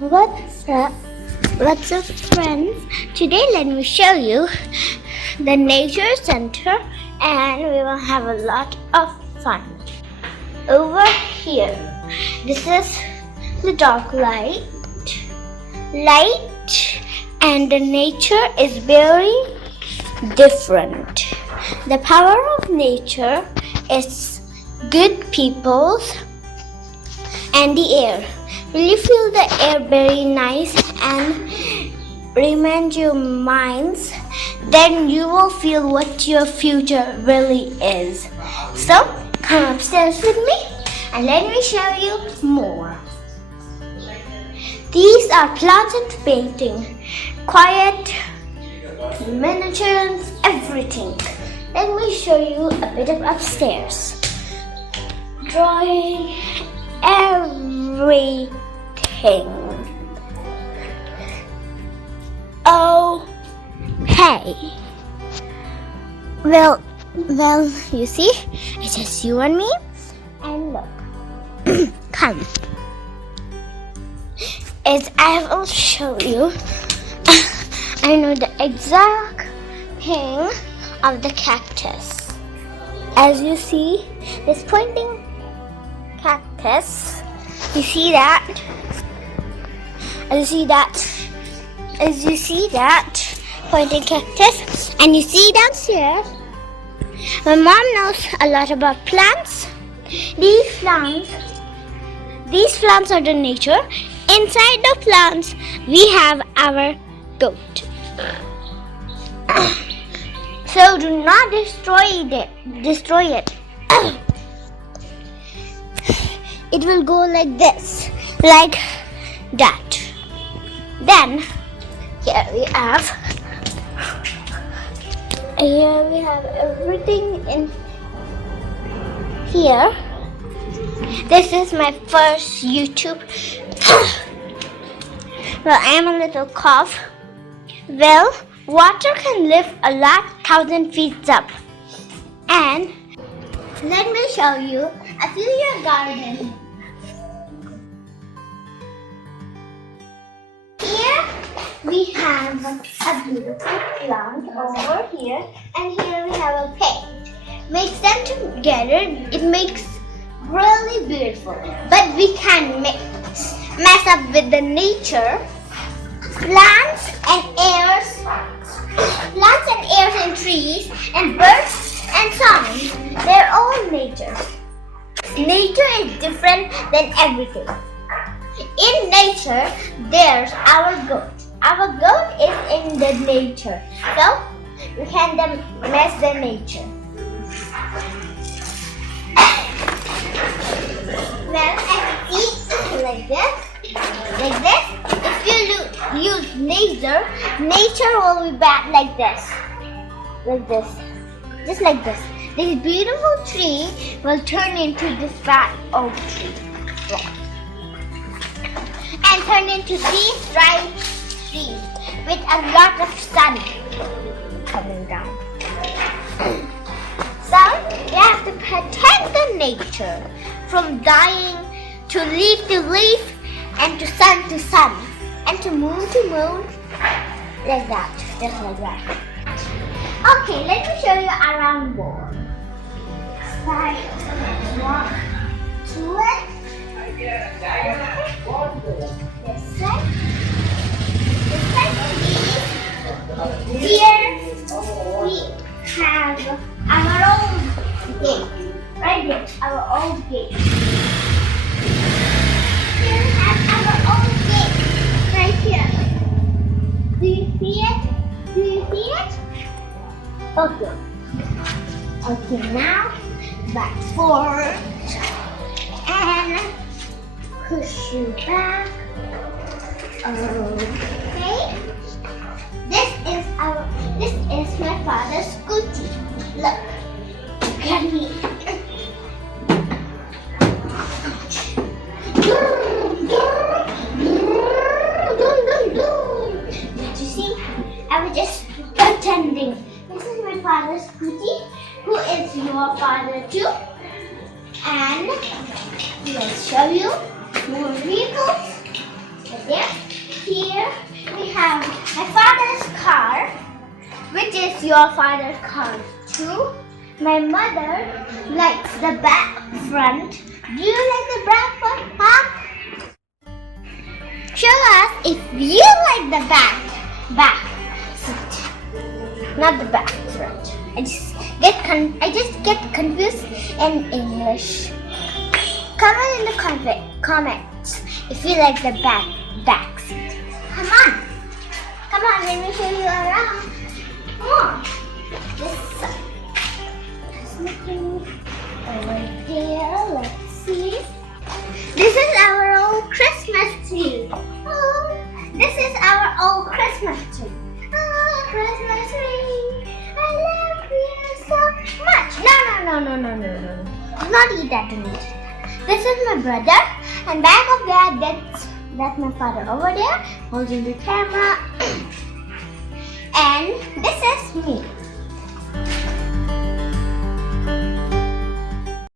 What's up, friends? Today let me show you the nature center and we will have a lot of fun. Over here, this is the dark light and the nature is very different. The power of nature is good peoples and the air. Will you feel the air very nice and remind your minds? Then you will feel what your future really is. So come upstairs with me and let me show you more. These are plants and painting, quiet, miniatures, everything. Let me show you a bit of upstairs. Drawing everything. Oh, hey. Well, you see, it's just you and me. And look, come. As I will show you, I know the exact thing of the cactus. As you see, this pointing cactus, you see that? As you see that pointing cactus, and you see downstairs, my mom knows a lot about plants. These plants are the nature. Inside the plants, we have our goat. So do not destroy it. It will go like this, like that. Then here we have everything in here. This is my first YouTube. Well, I am a little cough. Well, water can live 1,000 feet up. And let me show you a future garden. Here we have a beautiful plant over here, and here we have a paint. Mix them together, it makes really beautiful. But we can mess up with the nature. Plants and airs and trees and birds and songs, they're all nature. Nature is different than everything. In nature, there's our goat. Our goat is in the nature. So, we can mess the nature. Well, I see like this. If you use nature will be bad like this. Just like this. This beautiful tree will turn into this bad oak tree. And turn into these dry trees with a lot of sun coming down. So, we have to protect the nature from dying to leaf, and to sun, and to moon, like that, just like that. Okay, let me show you around more. Side, one, two, this side. Here we have our old gate, right there, our old gate. Here we have our old gate, right here. Do you see it? Okay, now back forward and push you back. Okay. This is my father's scooty. Look at me. Did you see? I was just pretending. This is my father's scooty. Who is your father too? And let's show you more vehicles. Right there. your father's car too? My mother likes the back front. Do you like the back front, huh? Show us if you like the back seat, not the back front. I just get confused in English. Comment in the comments if you like the back seat. Come on, let me show you around. Come on, this side. Looking over there. Let's see. This is our old Christmas tree. Oh, this is our old Christmas tree. Oh, Christmas tree, I love you so much. No. Do not eat that. This is my brother, and back of that's my father over there holding the camera. And this is me.